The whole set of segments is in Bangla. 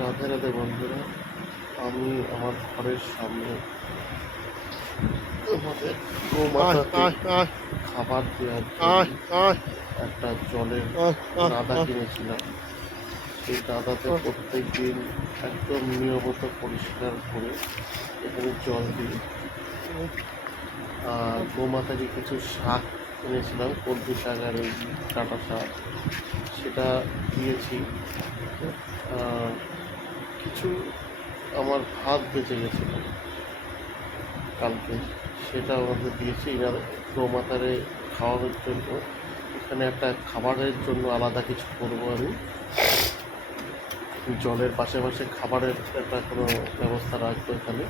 রাধে রাধে বন্ধুরা, আমি আমার ঘরের সামনে আমাদের গোমাতাকে খাবার দেওয়ার জন্য একটা জলের গাদা কিনেছিলাম। সেই গাদাতে প্রত্যেক দিন একদম নিয়মিত পরিষ্কার করে এখানে জল দিই। আর গোমাতাকে কিছু শাক কিনেছিলাম, কদ্দু শাক আর ওই ডাঁটা শাক, সেটা দিয়েছি। কিছু আমার ভাত বেঁচে গেছিলো কালকে, সেটা আমাদের দিয়েছি এনার গোমাতারে খাওয়ানোর জন্য। এখানে একটা খাবারের জন্য আলাদা কিছু করবো আমি, জলের পাশাপাশি খাবারের একটা কোনো ব্যবস্থা রাখবো এখানে,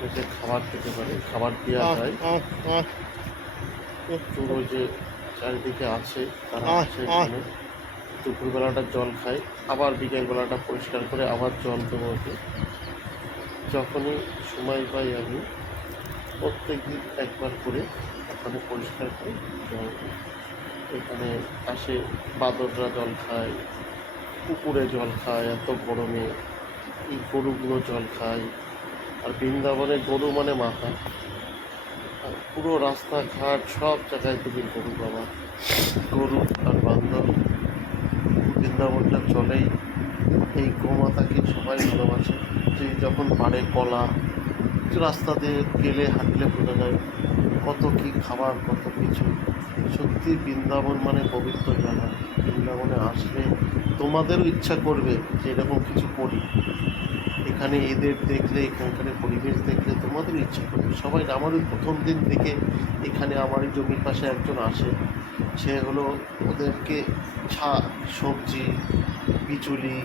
যাতে খাবার খেতে পারে, খাবার দেওয়া যায়। পুরো যে চারিদিকে আছে তারা আছে এখানে, দুপুরবেলাটা জল খায়, আবার বিকেলবেলাটা পরিষ্কার করে আবার জল দেবো ওকে। যখনই সময় পাই আমি প্রত্যেক দিন একবার করে ওখানে পরিষ্কার করে জল দিই। এখানে আসে বাঁদররা জল খায়, পুকুরে জল খায়, এত গরমে এই গরুগুলো জল খায়। আর বৃন্দাবনে গরু মানে মাথা, আর পুরো রাস্তাঘাট সব জায়গায় তুমি গরু বাবা, গরু আর বান্দর। বৃন্দাবনটা চলেই এই গোমাতাকে সবাই ভালোবাসে। যে যখন পারে কলা, রাস্তা দিয়ে গেলে হাঁটলে বোঝা যায় কত কী খাবার, কত কিছু। সত্যি বৃন্দাবন মানে পবিত্র জায়গা। বৃন্দাবনে আসলে তোমাদেরও ইচ্ছা করবে যে এরকম কিছু করি। এখানে এদের দেখলে, এখানকার পরিবেশ দেখলে তোমাদেরও ইচ্ছা করবে। সবাই আমারই প্রথম দিন থেকে এখানে আমারই জমির পাশে একজন আসে, সে হলো ওদেরকে সবজি, বিচুলি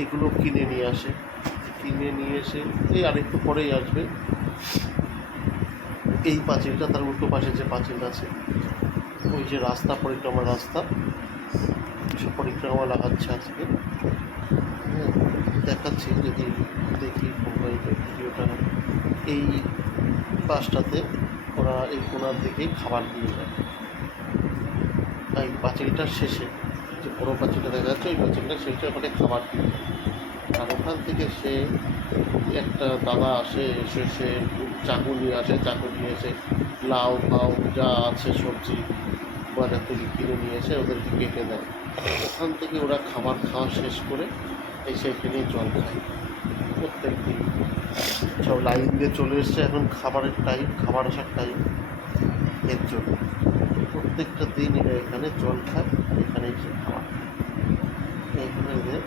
এগুলো কিনে নিয়ে আসে। কিনে নিয়ে এসে এই আরেকটু পরেই আসবে, এই পাঁচিলটা তার উল্টো পাশে যে পাঁচিল আছে, ওই যে রাস্তা, পরিক্রমার রাস্তা, সে পরিক্রমা লাগাচ্ছে আজকে। হ্যাঁ, দেখাচ্ছি যদি দেখি মোবাইলে ভিডিওটা। এই পাশটাতে ওরা এই কোনার দিকেই খাবার দিয়ে যায়। এই পাঁচিলটার শেষে যে বড়ো পাঁচিলটা দেখা যাচ্ছে, ওই পাঁচিলটার শেষে ওখানে খাবার দিয়ে যায়। আর ওখান থেকে সে একটা দাদা আসে, এসে সে চাকু নিয়ে আসে, চাকু নিয়ে এসে লাউ ফাউ যা আছে সবজি বাজার থেকে কিনে নিয়ে এসে ওদেরকে কেটে দেয়। ওখান থেকে ওরা খাবার খাওয়া শেষ করে এসে এখানে জল খায় প্রত্যেক দিন। সব লাইন দিয়ে চলে এসছে, এখন খাবারের টাইম, খাবার আসার টাইম, এর জন্য প্রত্যেকটা দিন এরা এখানে জল খায়, এখানে এসে খাবার। এইখানে এদের